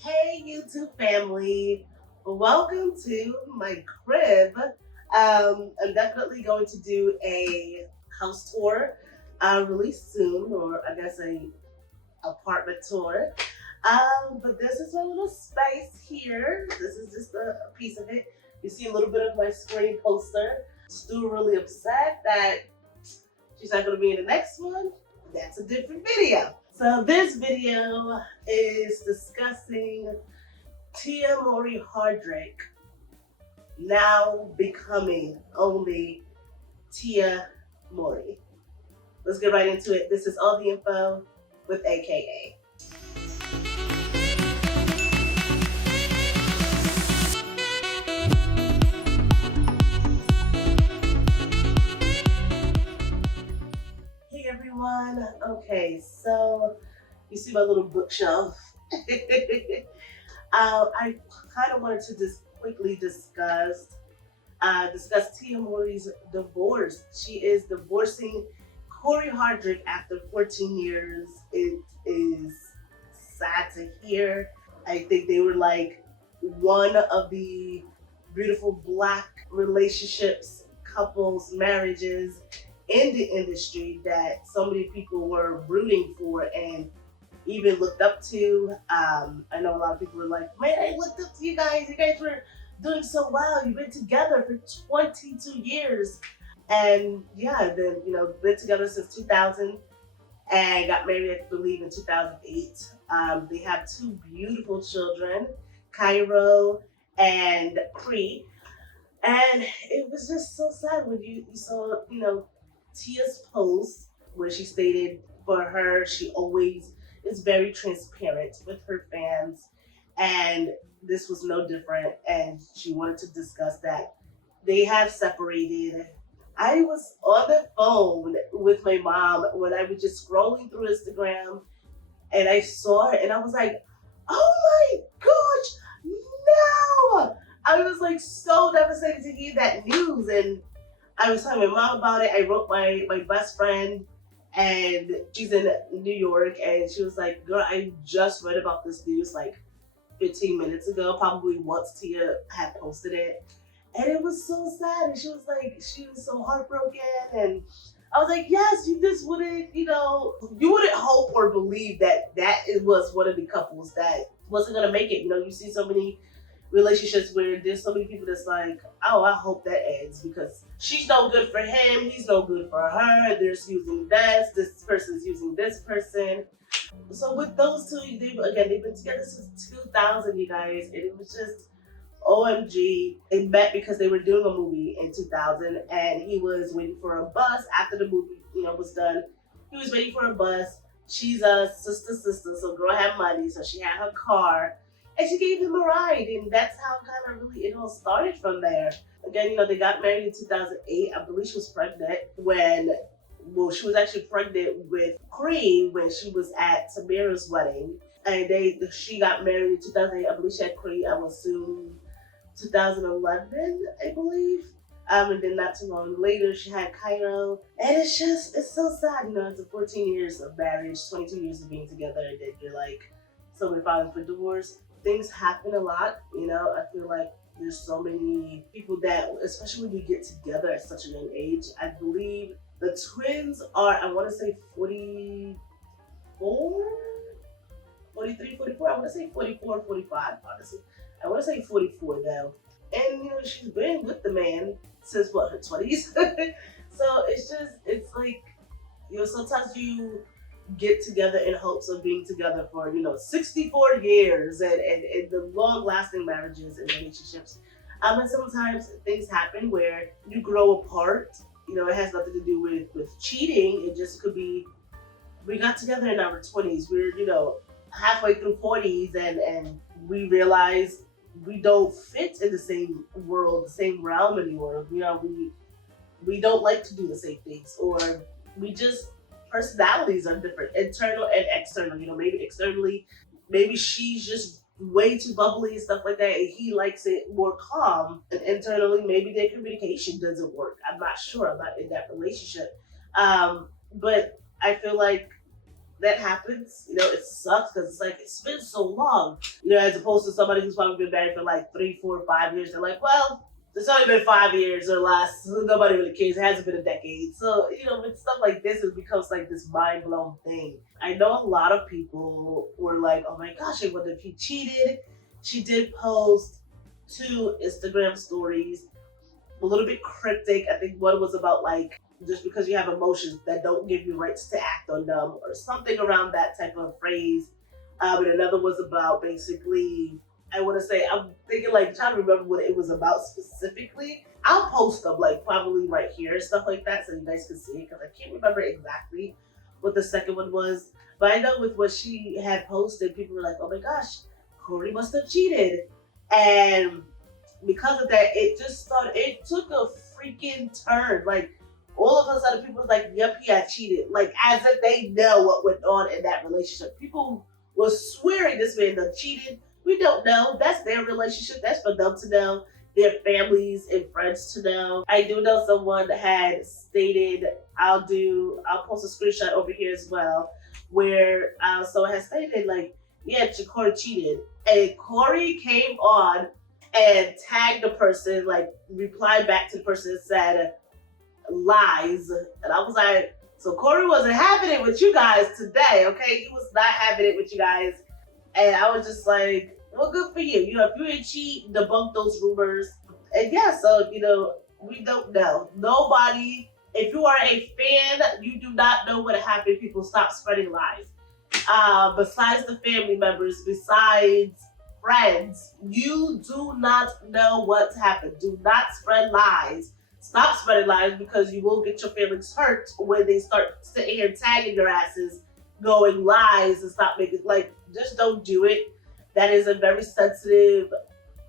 Hey YouTube family, welcome to my crib. I'm definitely going to do a house tour really soon, or I guess a apartment tour. But this is my little space here. This is just a piece of it. You see a little bit of my screen poster. Still really upset that she's not going to be in the next one. That's a different video. So this video is discussing Mowry Hardrict now becoming only Mowry. Let's get right into it. This is all the info with aka. Hey everyone. Okay, so you see my little bookshelf. I kind of wanted to just quickly discuss Mowry's divorce. She is divorcing Cory Hardrict after 14 years. It is sad to hear. I think they were like one of the beautiful Black relationships, couples, marriages in the industry that so many people were rooting for and even looked up to. I know a lot of people were like, man, I looked up to you guys. You guys were doing so well. You've been together for 22 years. And yeah, then, been together since 2000 and got married, I believe, in 2008. They have two beautiful children, 𝐦𝐤𝐤 and 𝐭�ry. And it was just so sad when you saw, Tia's post where she stated for her, she always is very transparent with her fans. And this was no different. And she wanted to discuss that. They have separated. I was on the phone with my mom when I was just scrolling through Instagram and I saw it and I was like, oh my gosh, no! I was like so devastated to hear that news. And I was telling my mom about it. I wrote my best friend and she's in New York and she was like, girl, I just read about this news like 15 minutes ago, probably once Tia had posted it. And it was so sad. And she was so heartbroken. And I was like, yes, you just wouldn't, you wouldn't hope or believe that it was one of the couples that wasn't going to make it. You see so many relationships where there's so many people that's like, oh, I hope that ends because she's no good for him, he's no good for her, they're using this person's using this person. So with those two, they've been together since 2000, you guys, and it was just OMG. They met because they were doing a movie in 2000 and he was waiting for a bus after the movie, was done. He was waiting for a bus. She's a sister, so girl had money, so she had her car. And she gave him a ride, and that's how kind of really it all started from there. Again, they got married in 2008. I believe she was pregnant she was actually pregnant with 𝐭�ry when she was at Tamera's wedding. And she got married in 2008. I believe she had 𝐭�ry, I will assume, 2011, I believe. And then not too long later, she had 𝐦𝐤𝐤. And it's so sad, it's 14 years of marriage, 22 years of being together, and then you're like, so we're filing for divorce. Things happen a lot, I feel like there's so many people that, especially when you get together at such a young age, I believe the twins are, I want to say 44, 43, 44, I want to say 44, 45, honestly. I want to say 44 though. And, she's been with the man since what, her 20s? So it's like, sometimes you get together in hopes of being together for 64 years and the long-lasting marriages and relationships. And sometimes things happen where you grow apart. It has nothing to do with cheating. It just could be we got together in our 20s. We're halfway through 40s and we realize we don't fit in the same world, the same realm anymore. We don't like to do the same things, or we just personalities are different, internal and external. Maybe externally, maybe she's just way too bubbly and stuff like that, and he likes it more calm. And internally, maybe their communication doesn't work. I'm not sure. I'm not in that relationship. But I feel like that happens. It sucks because it's like it's been so long. You know, as opposed to somebody who's probably been married for like 3, 4, 5 years. They're like, well, it's only been 5 years or less. Nobody really cares. It hasn't been a decade. So, you know, with stuff like this, it becomes like this mind-blown thing. I know a lot of people were like, oh my gosh, I wonder if he cheated. She did post 2 Instagram stories, a little bit cryptic. I think one was about like, just because you have emotions that don't give you rights to act on them, or something around that type of phrase. And another was about basically, I want to say, I'm thinking like, trying to remember what it was about specifically. I'll post them like probably right here and stuff like that so you guys can see it, because I can't remember exactly what the second one was. But I know with what she had posted, people were like, oh my gosh, Cory must have cheated. And because of that, it took a freaking turn. Like, all of a sudden people was like, yep, he had cheated. Like, as if they know what went on in that relationship. People were swearing this man done cheated. We don't know. That's their relationship. That's for them to know. Their families and friends to know. I do know someone had stated, I'll post a screenshot over here as well, where someone has stated like, yeah, Cory cheated. And Cory came on and tagged the person, like replied back to the person and said, lies. And I was like, so Cory wasn't having it with you guys today, okay? He was not having it with you guys. And I was just like, well, good for you. You know, if you didn't cheat, debunk those rumors. And yeah, so, you know, we don't know. Nobody, if you are a fan, you do not know what happened. People stop spreading lies. Besides the family members, besides friends, you do not know what's happened. Do not spread lies. Stop spreading lies, because you will get your feelings hurt when they start sitting here tagging your asses, going lies, and stop making, like, just don't do it. That is a very sensitive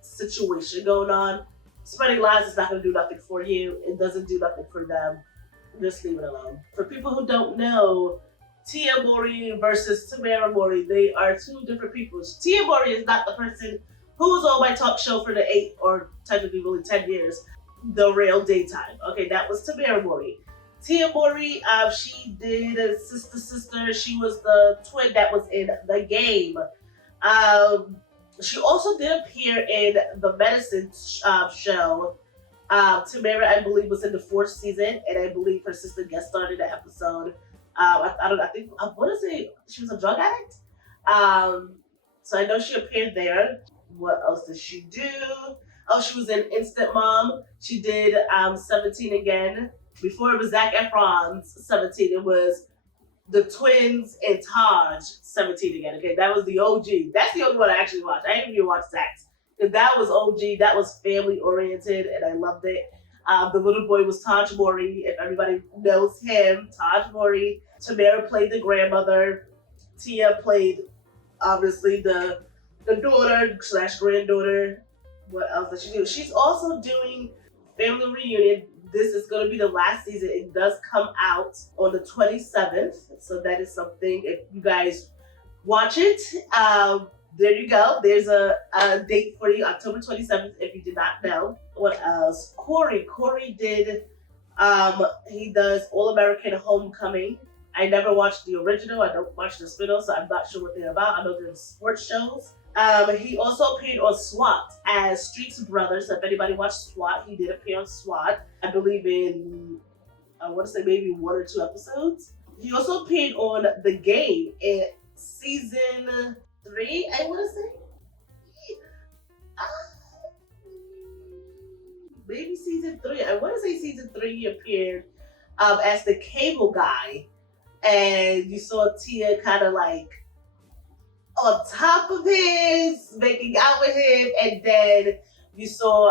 situation going on. Spreading lies is not going to do nothing for you. It doesn't do nothing for them. Just leave it alone. For people who don't know, Tia Mowry versus Tamera Mowry, they are 2 different people. Tia Mowry is not the person who was on my talk show for the 8 or technically really 10 years. The real daytime. Okay, that was Tamera Mowry. Tia Mowry, she did Sister. She was the twin that was in the game. She also did appear in the Madison show. Tamera, I believe, was in the 4th season, and I believe her sister guest starred in the episode. I want to say she was a drug addict. So I know she appeared there. What else did she do? Oh, she was in Instant Mom. She did 17 again. Before it was Zac Efron's 17, it was the twins and Taj 17 again. Okay, that was the OG. That's the only one I actually watched. I didn't even watch Zach's. That was OG. That was family oriented, and I loved it. The little boy was Taj Mowry. If everybody knows him, Taj Mowry. Tamera played the grandmother. Tia played, obviously, the daughter/granddaughter. What else does she do? She's also doing Family Reunion. This is going to be the last season. It does come out on the 27th. So that is something, if you guys watch it, there you go. There's a date for you, October 27th, if you did not know. What else? Cory did, he does All American Homecoming. I never watched the original. I don't watch the spin-off, so I'm not sure what they're about. I know they're sports shows. He also appeared on SWAT as Street's brother. So if anybody watched SWAT, he did appear on SWAT. I believe in, I want to say maybe 1 or 2 episodes. He also appeared on The Game in season 3, I want to say. Maybe season 3. I want to say season 3 he appeared as the cable guy. And you saw Tia kind of like on top of him, making out with him, and then you saw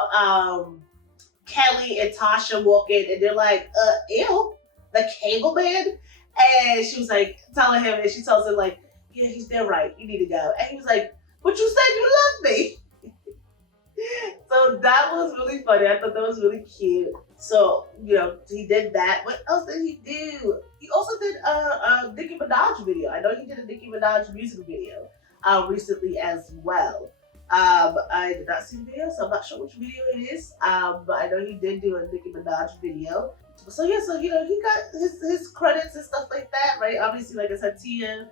Kelly and Tasha walk in, and they're like, ew, the cable man? And she was like, telling him, and she tells him like, yeah, he's there, right, you need to go. And he was like, but you said you love me. So that was really funny. I thought that was really cute. So, you know, he did that. What else did he do? He also did a Nicki Minaj video. I know he did a Nicki Minaj music video recently as well. I did not see the video, so I'm not sure which video it is. But I know he did do a Nicki Minaj video. So yeah, so you know, he got his credits and stuff like that, right? Obviously, like I said, Tia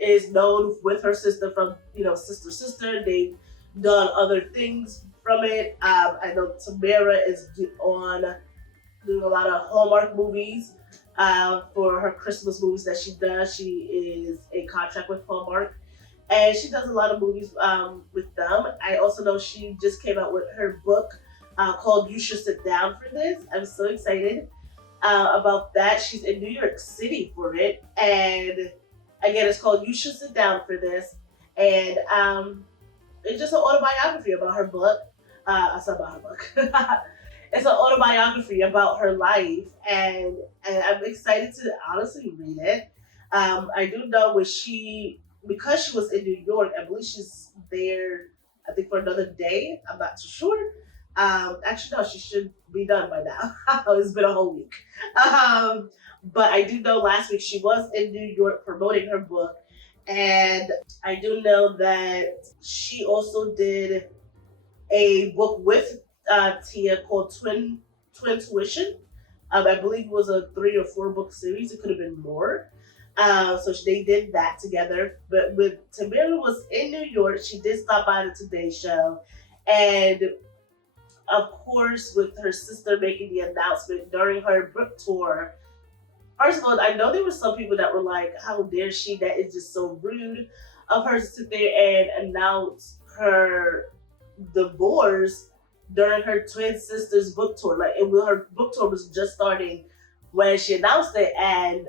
is known with her sister from, Sister. They've done other things from it. I know Tamera is doing a lot of Hallmark movies for her Christmas movies that she does. She is in contract with Hallmark, and she does a lot of movies with them. I also know she just came out with her book called You Should Sit Down for This. I'm so excited about that. She's in New York City for it, and again, it's called You Should Sit Down for This, and it's just an autobiography about her book. It's about her book. It's an autobiography about her life, and I'm excited to honestly read it. I do know because she was in New York, I believe she's there, I think, for another day. I'm not too sure. Actually, no, she should be done by now. It's been a whole week. But I do know last week she was in New York promoting her book. And I do know that she also did a book with Tia called Twin Tuition. I believe it was a 3 or 4 book series. It could have been more. So they did that together. But with Tamera was in New York, she did stop by the Today Show. And of course, with her sister making the announcement during her book tour, first of all, I know there were some people that were like, how dare she? That is just so rude of her to sit there and announce her divorce during her twin sister's book tour. Her book tour was just starting when she announced it, and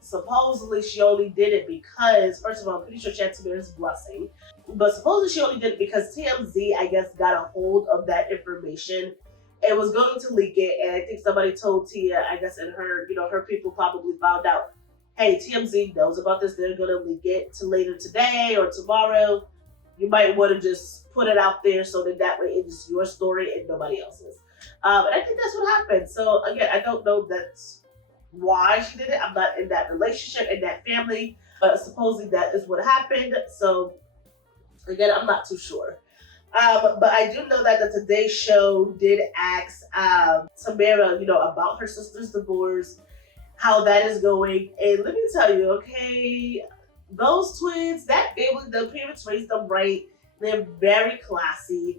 supposedly she only did it because, first of all, I'm pretty sure she had Tamera's blessing, but supposedly she only did it because TMZ, I guess, got a hold of that information and was going to leak it. And I think somebody told Tia, I guess, and her, her people probably found out, hey, TMZ knows about this. They're going to leak it to later today or tomorrow. You might want to just put it out there so that way it's your story and nobody else's. And I think that's what happened. So again, I don't know that's why she did it. I'm not in that relationship, in that family, but supposedly that is what happened. So again, I'm not too sure. But I do know that the Today Show did ask Tamera, about her sister's divorce, how that is going. And let me tell you, okay, those twins, that family, the parents raised them right. They're very classy.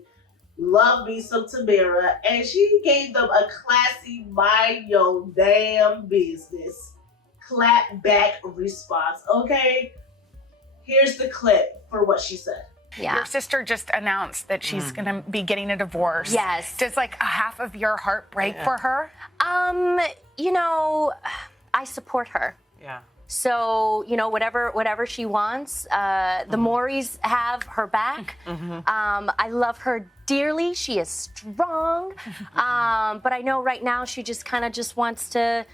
Love me some Tamera. And she gave them a classy, mind your damn business, clap back response. Okay, here's the clip for what she said. Yeah. Your sister just announced that she's going to be getting a divorce. Yes. Does a half of your heart break for her? I support her. Yeah. So, whatever she wants, the Mowrys have her back. I love her dearly. She is strong. But I know right now she just kind of wants to,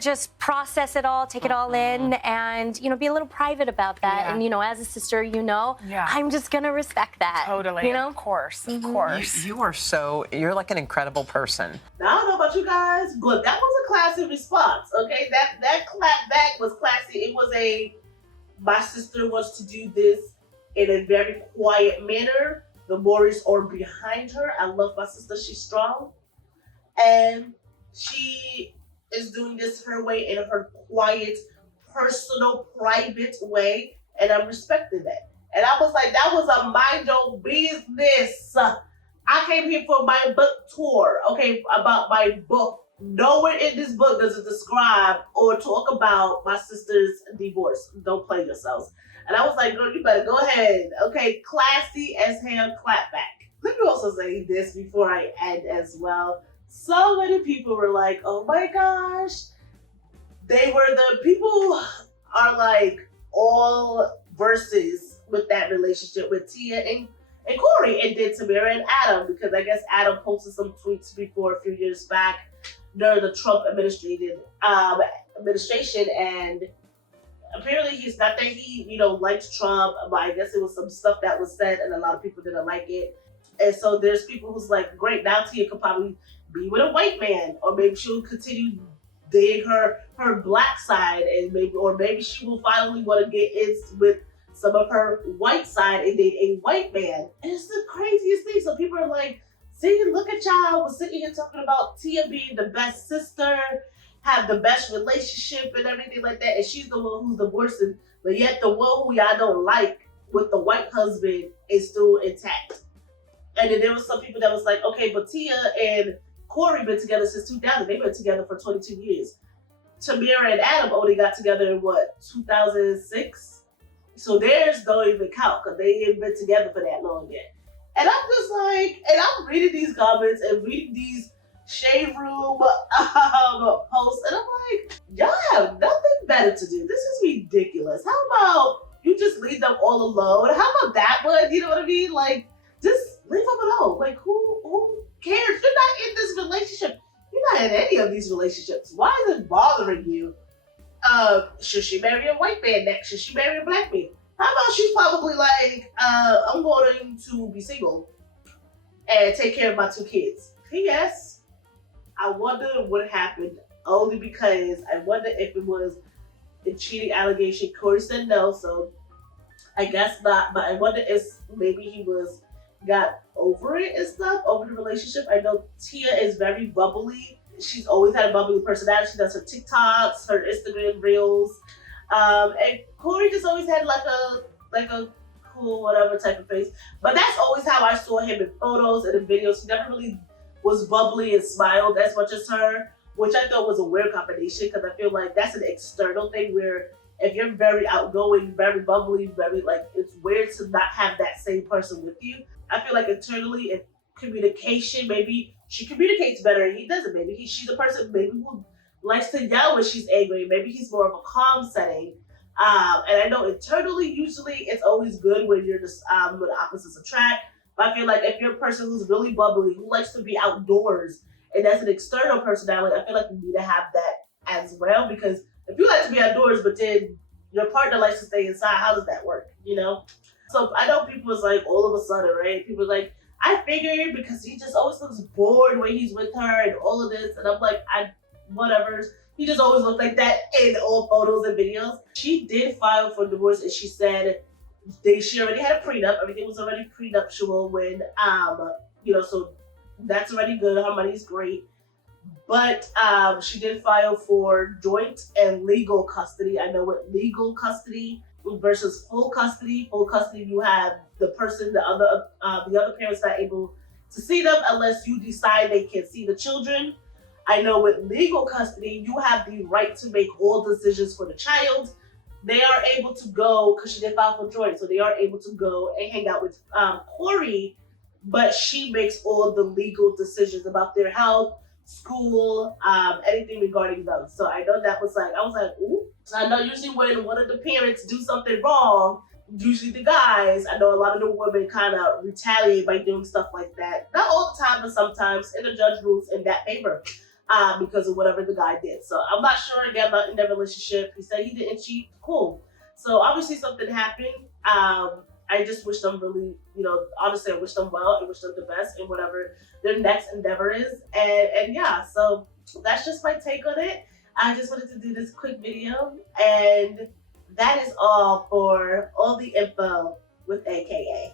just process it all, take it all in, and, be a little private about that. Yeah. And, as a sister, I'm just going to respect that. Totally. Of course. Of course. You're like an incredible person. Now, I don't know about you guys, but that was a classy response, okay? That clap back was classy. It was my sister wants to do this in a very quiet manner. The Mowrys are behind her. I love my sister. She's strong. And she is doing this her way, in her quiet, personal, private way, and I'm respecting that. And I was like, that was a mind your business. I came here for my book tour, okay, about my book. Nowhere in this book does it describe or talk about my sister's divorce. Don't play yourselves. And I was like, girl, you better go ahead. Okay, classy as hell, clap back. Let me also say this before I end as well. So many people were like, oh my gosh. The people are like all verses with that relationship with Tia and Cory, and did Tamera and Adam, because I guess Adam posted some tweets before a few years back during the Trump administration, and apparently he's not that he, liked Trump, but I guess it was some stuff that was said and a lot of people didn't like it. And so there's people who's like, great, now Tia could probably be with a white man, or maybe she'll continue dating her black side, and maybe she will finally want to get in with some of her white side and date a white man. And it's the craziest thing. So people are like, see, look at y'all, we're sitting here talking about Tia being the best sister, have the best relationship and everything like that, and she's the one who's divorcing, but yet the one who y'all don't like with the white husband is still intact. And then there was some people that was like, okay, but Tia and Cory been together since 2000. They've been together for 22 years. Tamera and Adam only got together in what, 2006? So theirs don't even count because they ain't been together for that long yet. And I'm just like, and I'm reading these comments and reading these shade room posts, and I'm like, y'all have nothing better to do. This is ridiculous. How about you just leave them all alone? How about that one? You know what I mean? Like, just leave them alone. Like, who cares? You're not in this relationship. You're not in any of these relationships. Why is it bothering you? Should she marry a white man next? Should she marry a black man? How about she's probably like, I'm going to be single and take care of my 2 kids. P.S. I wonder what happened, only because I wonder if it was a cheating allegation. Cory said no, so I guess not. But I wonder if maybe he got over it and stuff, over the relationship. I know Tia is very bubbly. She's always had a bubbly personality. She does her TikToks, her Instagram reels. And Cory just always had like a cool whatever type of face. But that's always how I saw him in photos and in videos. He never really was bubbly and smiled as much as her, which I thought was a weird combination because I feel like that's an external thing where if you're very outgoing, very bubbly, very like, it's weird to not have that same person with you. I feel like internally in communication, maybe she communicates better and he doesn't. Maybe she's a person maybe who likes to yell when she's angry. Maybe he's more of a calm setting. And I know internally, usually it's always good when you're just when the opposites attract. But I feel like if you're a person who's really bubbly, who likes to be outdoors, and that's an external personality, I feel like you need to have that as well. Because if you like to be outdoors, but then your partner likes to stay inside, how does that work? You know? So I know people was like, all of a sudden, right? People like, I figured because he just always looks bored when he's with her and all of this. And I'm like, whatever. He just always looked like that in all photos and videos. She did file for divorce, and she said she already had a prenup. Everything was already prenuptial when, so that's already good. Her money's great. But she did file for joint and legal custody. I know what legal custody versus full custody. Full custody, you have the person, the other parent's not able to see them unless you decide they can see the children. I know with legal custody, you have the right to make all decisions for the child. They are able to go, because she did file for joint, so they are able to go and hang out with Cory, but she makes all the legal decisions about their health, school, anything regarding them. So I know that was like, I was like, ooh. So I know usually when one of the parents do something wrong, usually the guys, I know a lot of the women kind of retaliate by doing stuff like that. Not all the time, but sometimes, and the judge rules in that favor. Because of whatever the guy did. So I'm not sure, again, about in their relationship. He said he didn't cheat. Cool. So obviously something happened. I just wish them really, honestly, I wish them well. I wish them the best in whatever their next endeavor is. And yeah, so that's just my take on it. I just wanted to do this quick video. And that is all for all the info with AKA.